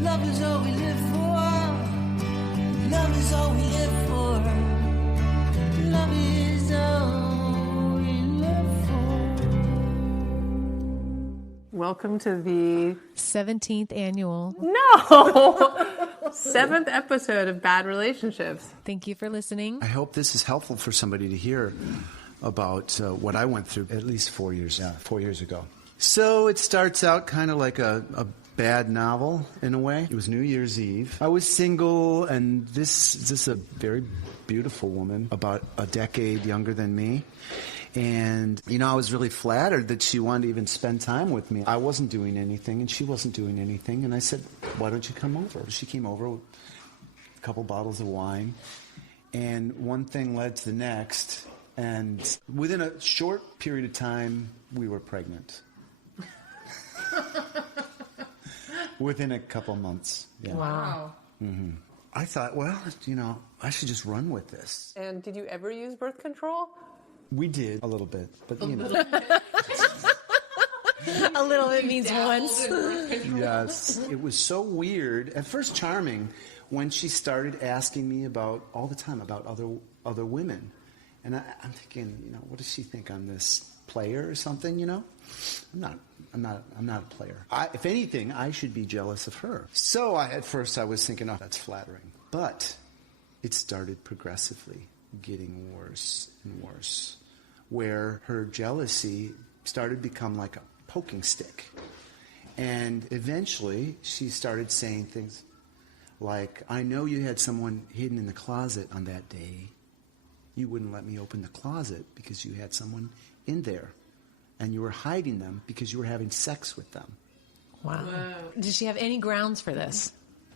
Love is all we live for. Love is all we live for. Love is all we live for. Welcome to the 17th annual. No! 7th episode of Bad Relationships. Thank you for listening. I hope this is helpful for somebody to hear about what I went through at least 4 years ago. So it starts out kind of like a bad novel in a way. It was New Year's Eve. I was single, and this is a very beautiful woman, about a decade younger than me. And, you know, I was really flattered that she wanted to even spend time with me. I wasn't doing anything, and she wasn't doing anything. And I said, why don't you come over? She came over with a couple bottles of wine. And one thing led to the next. And within a short period of time, we were pregnant. Within a couple months. Yeah. Wow. Mm-hmm. I thought, well, you know, I should just run with this. And did you ever use birth control? We did a little bit, but you know. A little bit means once. Yes. It was so weird. At first charming when she started asking me all the time about other women. And I'm thinking, you know, what does she think I'm this player or something, you know? I'm not a player. If anything, I should be jealous of her. So at first I was thinking, oh, that's flattering. But it started progressively getting worse and worse, where her jealousy started to become like a poking stick. And eventually she started saying things like, I know you had someone hidden in the closet on that day. You wouldn't let me open the closet because you had someone in there. And you were hiding them because you were having sex with them. Wow. Whoa. Did she have any grounds for this?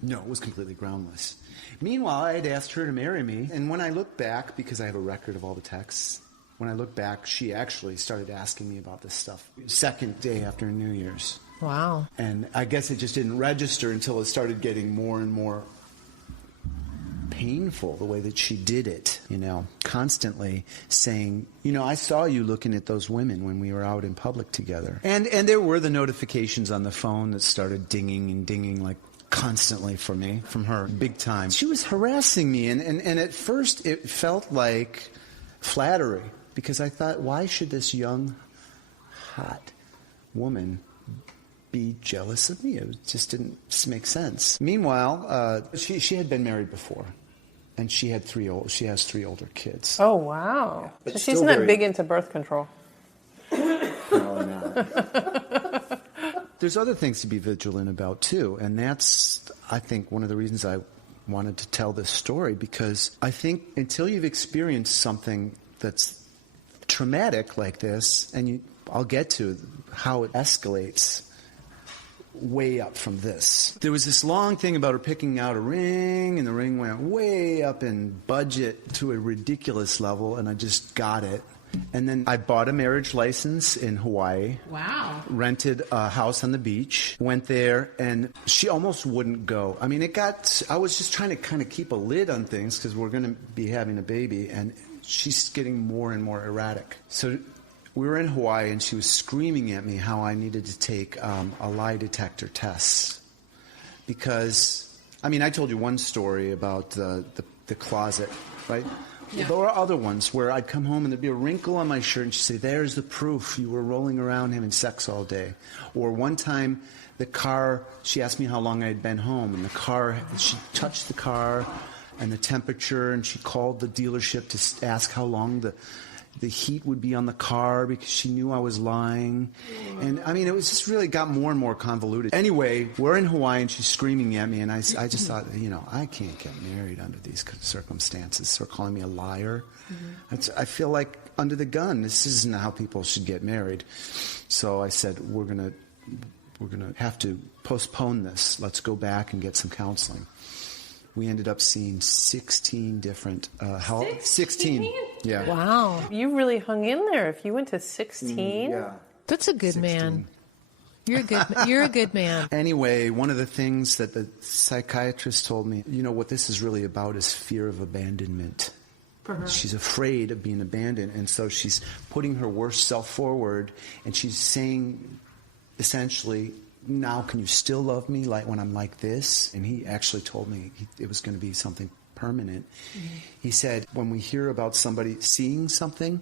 No, it was completely groundless. Meanwhile, I had asked her to marry me. And when I look back, because I have a record of all the texts, when I look back, she actually started asking me about this stuff. Second day after New Year's. Wow. And I guess it just didn't register until it started getting more and more painful, the way that she did it, you know, constantly saying, you know, I saw you looking at those women when we were out in public together. And there were the notifications on the phone that started dinging and dinging like constantly for me, from her, big time. She was harassing me, and at first it felt like flattery, because I thought, why should this young, hot woman be jealous of me? It just didn't make sense. Meanwhile, she had been married before, and she has 3 older kids. Oh, wow. But so she's not very big into birth control. No, no. There's other things to be vigilant about, too, and that's, I think, one of the reasons I wanted to tell this story, because I think until you've experienced something that's traumatic like this, and I'll get to how it escalates way up from this. There was this long thing about her picking out a ring, and the ring went way up in budget to a ridiculous level, and I just got it. And then I bought a marriage license in Hawaii. Wow. Rented a house on the beach. Went there, and she almost wouldn't go. I mean, I was just trying to kind of keep a lid on things because we're going to be having a baby, and she's getting more and more erratic. So we were in Hawaii, and she was screaming at me how I needed to take a lie detector test. Because, I mean, I told you one story about the closet, right? Yeah. There were other ones where I'd come home and there'd be a wrinkle on my shirt, and she'd say, there's the proof. You were rolling around having sex all day. Or one time, the car, she asked me how long I had been home, and she touched the car and the temperature, and she called the dealership to ask how long the heat would be on the car because she knew I was lying. And, I mean, it was just really got more and more convoluted. Anyway, we're in Hawaii, and she's screaming at me, and I just thought, you know, I can't get married under these circumstances. Her calling me a liar. Mm-hmm. I feel like under the gun. This isn't how people should get married. So I said, we're gonna have to postpone this. Let's go back and get some counseling. We ended up seeing 16 different health. 16? Yeah. Wow. You really hung in there. If you went to 16? Yeah. That's a good 16. Man. You're a good man. Anyway, one of the things that the psychiatrist told me, you know, what this is really about is fear of abandonment. For her. She's afraid of being abandoned, and so she's putting her worst self forward, and she's saying, essentially, now can you still love me like when I'm like this? And he actually told me it was going to be something permanent. He said, when we hear about somebody seeing something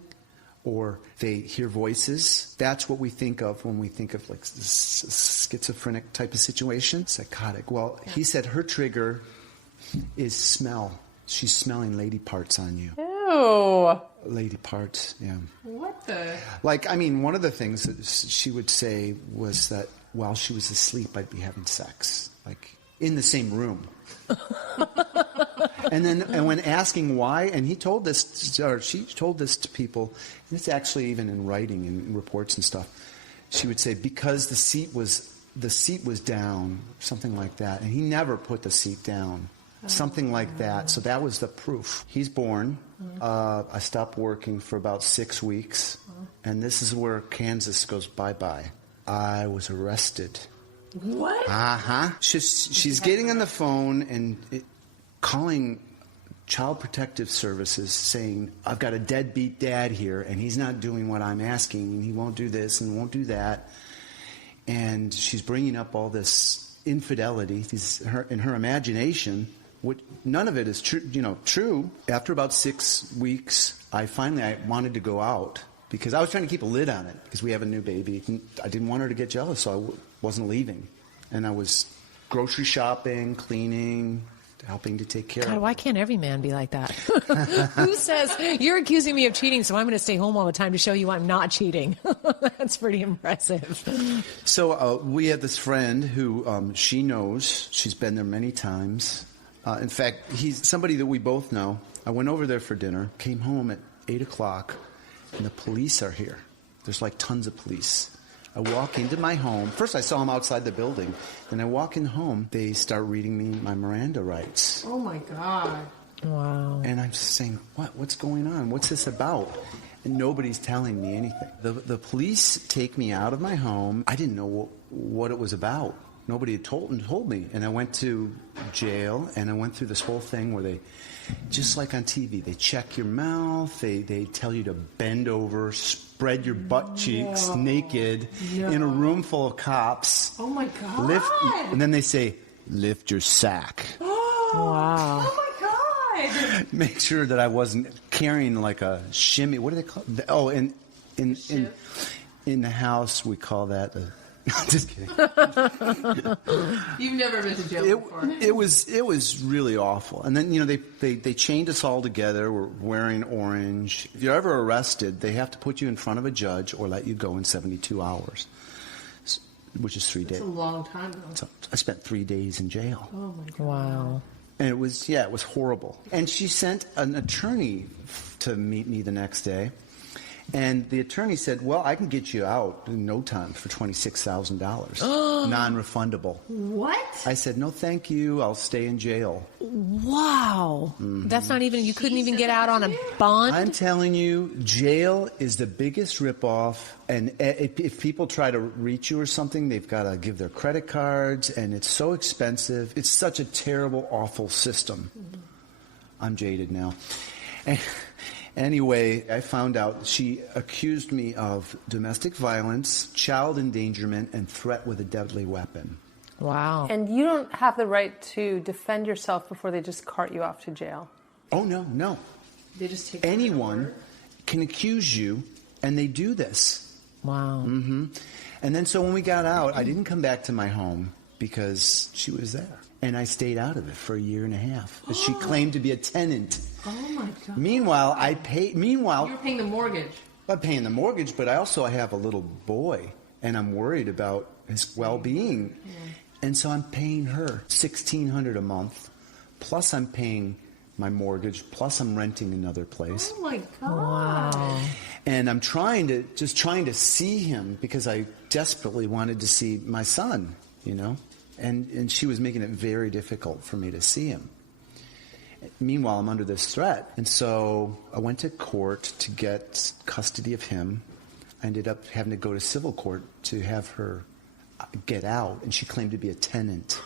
or they hear voices, that's what we think of when we think of like schizophrenic type of situation, psychotic. Well, he said her trigger is smell. She's smelling lady parts on you. Ew. Lady parts, yeah. What the? Like, I mean, one of the things that she would say was that while she was asleep, I'd be having sex, like in the same room. And when asking why, and he told this, or she told this to people, and it's actually even in writing and in reports and stuff. She would say because the seat was down, something like that, and he never put the seat down. Something like that. So that was the proof. He's born. I stopped working for about 6 weeks. And this is where Kansas goes bye-bye. I was arrested. What? Uh-huh. She's getting on the phone and calling Child Protective Services saying, I've got a deadbeat dad here, and he's not doing what I'm asking, and he won't do this and won't do that. And she's bringing up all this infidelity in her imagination. None of it is true. True. After about 6 weeks, I wanted to go out because I was trying to keep a lid on it because we have a new baby. I didn't want her to get jealous, so I wasn't leaving. And I was grocery shopping, cleaning, helping to take care of her. Why can't every man be like that? Who says, you're accusing me of cheating, so I'm going to stay home all the time to show you I'm not cheating? That's pretty impressive. So we had this friend who she knows. She's been there many times. In fact, he's somebody that we both know. I went over there for dinner, came home at 8 o'clock, and the police are here. There's like tons of police. I walk into my home. First, I saw them outside the building. Then I walk in home. They start reading me my Miranda rights. Oh, my God. Wow. And I'm just saying, what's going on? What's this about? And nobody's telling me anything. The police take me out of my home. I didn't know what it was about. Nobody had told me. And I went to jail, and I went through this whole thing where they, just like on TV, they check your mouth, they tell you to bend over, spread your butt cheeks naked in a room full of cops. Oh, my God. And then they say, lift your sack. Wow. Oh, my God. Make sure that I wasn't carrying like a shimmy. What do they call it? Oh, in the house, we call that just kidding. You've never been to jail before. It was really awful. And then, they chained us all together. We're wearing orange. If you're ever arrested, they have to put you in front of a judge or let you go in 72 hours, which is 3 days. It's a long time, though. So I spent 3 days in jail. Oh, my God. Wow. And it was horrible. And she sent an attorney to meet me the next day. And the attorney said, well, I can get you out in no time for $26,000, non-refundable. What? I said, no, thank you. I'll stay in jail. Wow. That's not even, you couldn't even get out on a bond? I'm telling you, jail is the biggest ripoff. And if people try to reach you or something, they've got to give their credit cards. And it's so expensive. It's such a terrible, awful system. I'm jaded now. Anyway, I found out she accused me of domestic violence, child endangerment, and threat with a deadly weapon. Wow. And you don't have the right to defend yourself before they just cart you off to jail. Oh, no. They just take anyone can accuse you, and they do this. Wow. Mm-hmm. And then so when we got out, I didn't come back to my home because she was there. And I stayed out of it for 1.5 years. But she claimed to be a tenant. Oh, my God. Meanwhile, You're paying the mortgage. I'm paying the mortgage, but I also have a little boy, and I'm worried about his well-being. Yeah. And so I'm paying her $1,600 a month, plus I'm paying my mortgage, plus I'm renting another place. Oh, my God. Wow. And I'm trying to see him because I desperately wanted to see my son, And she was making it very difficult for me to see him. Meanwhile, I'm under this threat. And so I went to court to get custody of him. I ended up having to go to civil court to have her get out. And she claimed to be a tenant.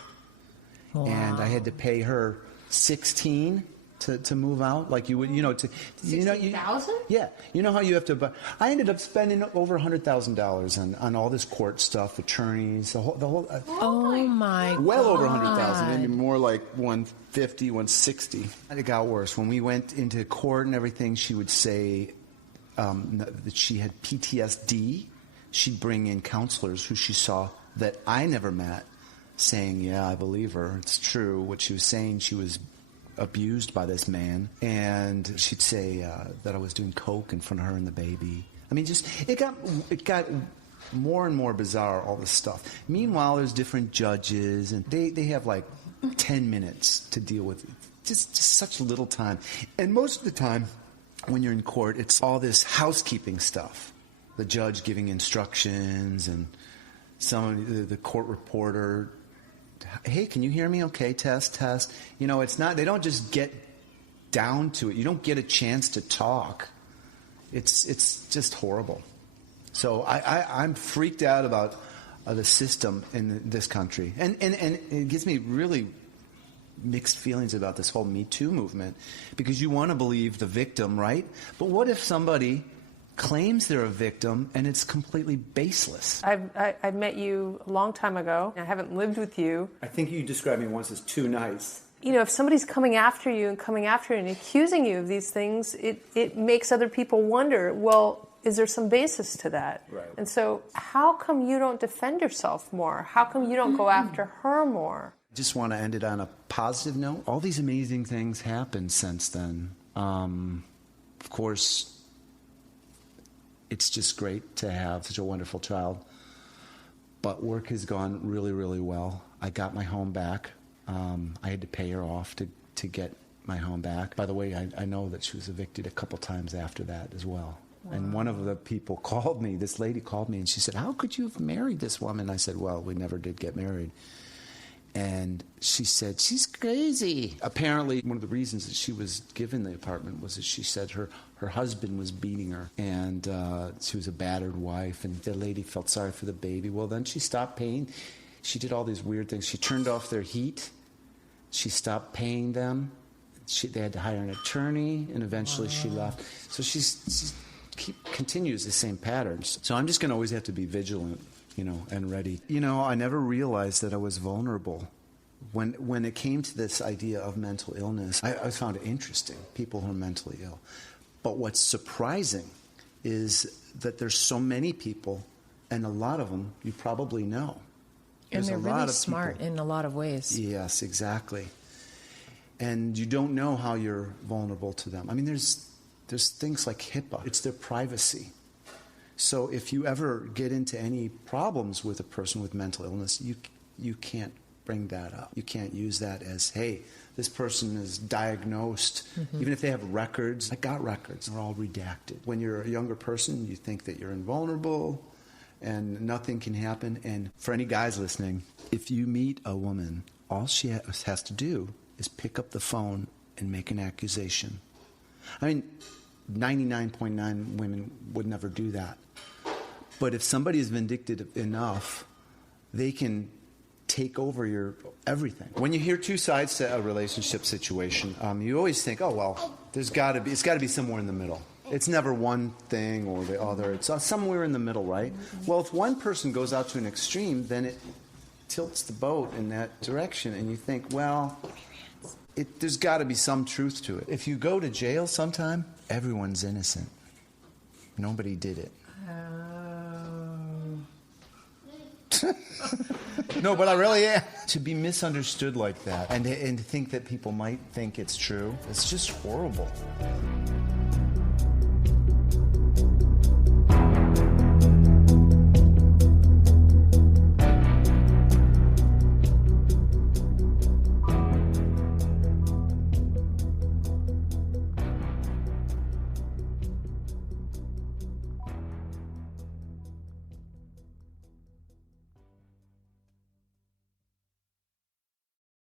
Wow. And I had to pay her $16,000 to move out, like you would, to $60,000? Yeah, you know how you have to. But I ended up spending over $100,000 on all this court stuff, attorneys, the whole. Oh my! Well God. over 100,000, maybe more like 150, 160. It got worse when we went into court and everything. She would say that she had PTSD. She'd bring in counselors who she saw that I never met, saying, "Yeah, I believe her. It's true what she was saying. She was abused by this man," and she'd say that I was doing coke in front of her and the baby. I mean, just it got more and more bizarre, all this stuff. Meanwhile, there's different judges, and they have like 10 minutes to deal with it. Just such little time. And most of the time, when you're in court, it's all this housekeeping stuff. The judge giving instructions, and the court reporter, "Hey, can you hear me? Okay, test. It's not, they don't just get down to it. You don't get a chance to talk. It's just horrible. So I'm freaked out about the system in this country. And it gives me really mixed feelings about this whole Me Too movement, because you want to believe the victim, right? But what if somebody claims they're a victim and it's completely baseless? I met you a long time ago. I haven't lived with you. I think you described me once as too nice. If somebody's coming after you and accusing you of these things, it makes other people wonder, well, is there some basis to that? Right. And so how come you don't defend yourself more? How come you don't go after her more? I just want to end it on a positive note. All these amazing things happened since then. Of course, it's just great to have such a wonderful child. But work has gone really, really well. I got my home back. I had to pay her off to get my home back. By the way, I know that she was evicted a couple times after that as well. Wow. And one of the people called me, this lady called me, and she said, "How could you have married this woman?" I said, "Well, we never did get married." And she said, "She's crazy." Apparently, one of the reasons that she was given the apartment was that she said her husband was beating her, and she was a battered wife, and the lady felt sorry for the baby. Well, then she stopped paying. She did all these weird things. She turned off their heat. She stopped paying them. They had to hire an attorney, and eventually she left. So she continues the same patterns. So I'm just going to always have to be vigilant, and ready. I never realized that I was vulnerable. When it came to this idea of mental illness, I found it interesting, people who are mentally ill. But what's surprising is that there's so many people, and a lot of them you probably know. And There's they're a lot really of smart people. in a lot of ways. Yes, exactly. And you don't know how you're vulnerable to them. I mean, there's things like HIPAA. It's their privacy. So if you ever get into any problems with a person with mental illness, you can't bring that up. You can't use that as, hey, this person is diagnosed. Mm-hmm. Even if they have records. I got records. They're all redacted. When you're a younger person, you think that you're invulnerable and nothing can happen. And for any guys listening, if you meet a woman, all she has to do is pick up the phone and make an accusation. I mean, 99.9 women would never do that. But if somebody is vindictive enough, they can take over your everything. When you hear two sides to a relationship situation, you always think, oh, well, it's got to be somewhere in the middle. It's never one thing or the other. It's somewhere in the middle, right? Well, if one person goes out to an extreme, then it tilts the boat in that direction, and you think, well, there's got to be some truth to it. If you go to jail sometime, everyone's innocent. Nobody did it. No, but I really am. To be misunderstood like that and to think that people might think it's true, it's just horrible.